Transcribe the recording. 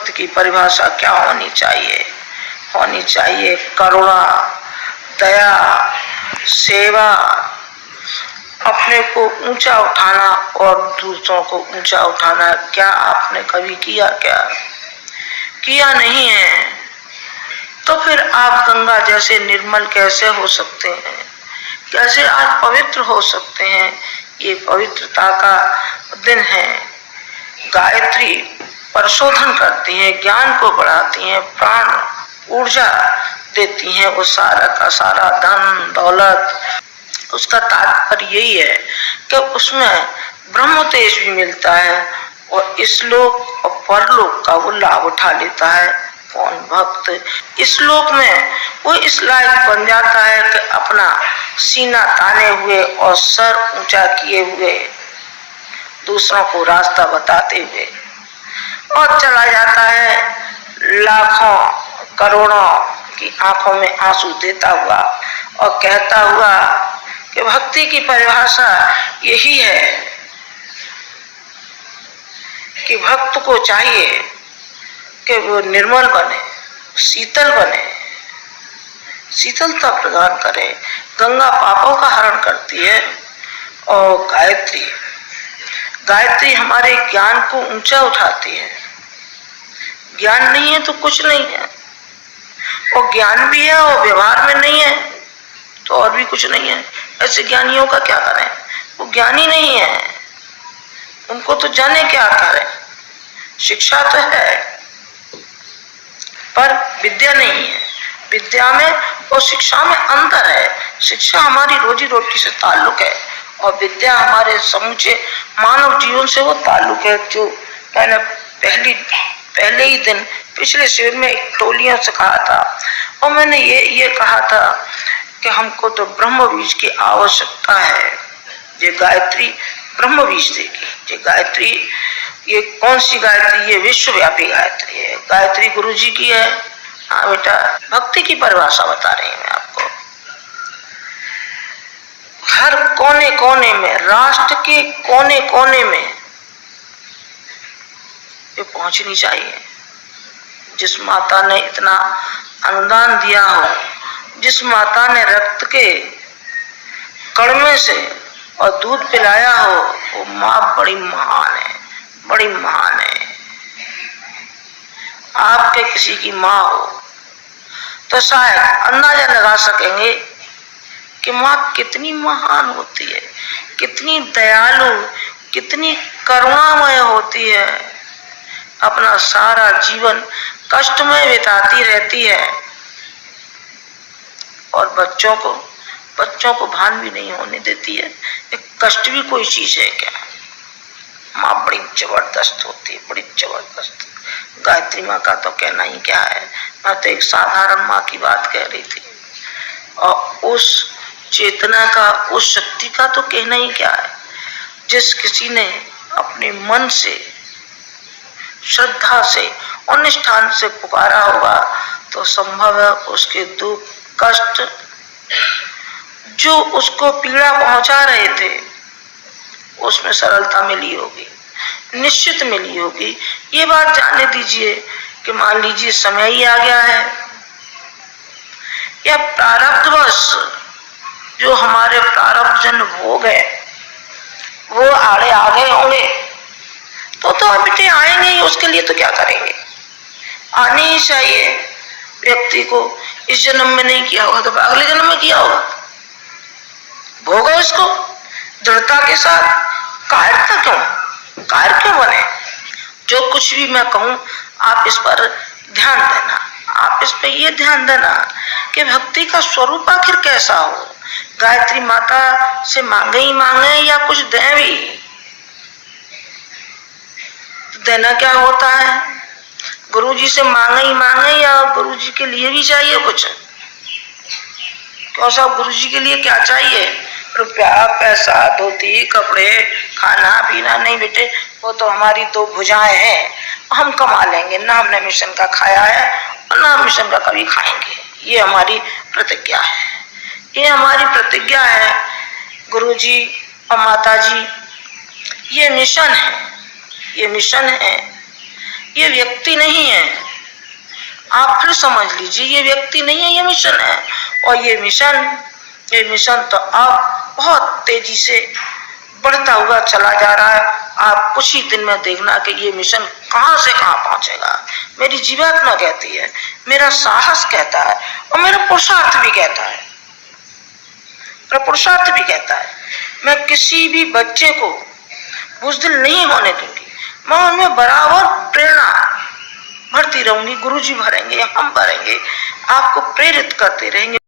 भक्त की परिभाषा क्या होनी चाहिए? होनी चाहिए करुणा, दया, सेवा, अपने को ऊंचा उठाना और दूसरों को ऊंचा उठाना। क्या आपने कभी किया? क्या किया नहीं है तो फिर आप गंगा जैसे निर्मल कैसे हो सकते हैं? कैसे आप पवित्र हो सकते हैं? ये पवित्रता का दिन है। गायत्री परिशोधन करती है, ज्ञान को बढ़ाती है, प्राण ऊर्जा देती है, वो सारा का सारा धन दौलत। उसका तात्पर्य यही है कि उसमें ब्रह्म तेज भी मिलता है और इस लोक और परलोक का वो लाभ उठा लेता है। कौन भक्त इस लोक में वो इस लायक बन जाता है कि अपना सीना ताने हुए और सर ऊंचा किए हुए दूसरों को रास्ता बताते हुए और चला जाता है लाखों करोड़ों की आंखों में आंसू देता हुआ और कहता हुआ कि भक्ति की परिभाषा यही है कि भक्त को चाहिए कि वो निर्मल बने, शीतल बने, शीतलता प्रदान करे। गंगा पापों का हरण करती है और गायत्री हमारे ज्ञान को ऊंचा उठाती है। ज्ञान नहीं है तो कुछ नहीं है, और ज्ञान भी है और व्यवहार में नहीं है तो और भी कुछ नहीं है। ऐसे ज्ञानियों का क्या करें? वो ज्ञानी नहीं है, उनको तो जाने क्या करें। शिक्षा तो है पर विद्या नहीं है। विद्या में और शिक्षा में अंतर है। शिक्षा हमारी रोजी रोटी से ताल्लुक है और विद्या हमारे समूचे मानव जीवन से वो ताल्लुक है। जो मैंने पहले ही दिन पिछले शिविर में एक टोलियों से कहा था और मैंने ये कहा था कि हमको तो ब्रह्म बीज की आवश्यकता है। ये गायत्री ब्रह्म बीज देगी। ये गायत्री, ये कौन सी गायत्री? ये विश्वव्यापी गायत्री है। गायत्री गुरु जी की है। हाँ बेटा, भक्ति की परिभाषा बता रही हूँ मैं आपको। हर कोने कोने में, राष्ट्र के कोने कोने में ये पहुंचनी चाहिए। जिस माता ने इतना अनुदान दिया हो, जिस माता ने रक्त के कड़मे से और दूध पिलाया हो, वो माँ बड़ी महान है, बड़ी महान है। आपके किसी की माँ हो तो शायद अंदाजा लगा सकेंगे कि माँ कितनी महान होती है, कितनी दयालु, कितनी करुणामय होती है। अपना सारा जीवन कष्ट में बिताती रहती है और बच्चों को भान भी नहीं होने देती है। एक कष्ट भी कोई चीज है क्या? माँ बड़ी जबरदस्त होती है, बड़ी जबरदस्त। गायत्री माँ का तो कहना ही क्या है। मैं तो एक साधारण माँ की बात कह रही थी और उस चेतना का, उस शक्ति का तो कहना ही क्या है। जिस किसी ने अपने मन से, श्रद्धा से और निष्ठान से पुकारा होगा तो संभव है उसके दुख कष्ट जो उसको पीड़ा पहुंचा रहे थे उसमें सरलता मिली होगी, निश्चित मिली होगी। ये बात जानने दीजिए कि मान लीजिए समय ही आ गया है या प्रारब्धवश जो हमारे प्रारब्ध जन्म भोग है वो आड़े आ गए होंगे तो बेटे आएंगे ही। उसके लिए तो क्या करेंगे? आने ही चाहिए। व्यक्ति को इस जन्म में नहीं किया होगा तो अगले जन्म में किया होगा। भोगो इसको दृढ़ता के साथ। कायर क्यों बने? जो कुछ भी मैं कहूं आप इस पर ध्यान देना। आप इस पर यह ध्यान देना कि भक्ति का स्वरूप आखिर कैसा हो। गायत्री माता से मांगे ही मांगे या कुछ दें भी, तो देना क्या होता है? गुरु जी से मांगे ही मांगे या गुरु जी के लिए भी चाहिए कुछ? क्यों साहब, गुरु जी के लिए क्या चाहिए? रुपया, पैसा, धोती, कपड़े, खाना पीना? नहीं बेटे, वो तो हमारी दो भुजाएं हैं, हम कमा लेंगे। ना हमने मिशन का खाया है और ना मिशन का कभी खाएंगे। ये हमारी प्रतिज्ञा है, ये हमारी प्रतिज्ञा है। गुरु जी और माता जी, ये मिशन है, ये मिशन है ये व्यक्ति नहीं है। आप फिर समझ लीजिए, ये व्यक्ति नहीं है, ये मिशन है। और ये मिशन तो अब बहुत तेजी से बढ़ता हुआ चला जा रहा है। आप कुछ ही दिन में देखना कि ये मिशन कहां से कहां पहुंचेगा। मेरी जीवात्मा कहती है, मेरा साहस कहता है और मेरा पुरुषार्थ भी कहता है, मैं किसी भी बच्चे को बुज़दिल नहीं होने दूंगी। मैं उनमें बराबर प्रेरणा भरती रहूंगी। गुरुजी भरेंगे, हम भरेंगे, आपको प्रेरित करते रहेंगे।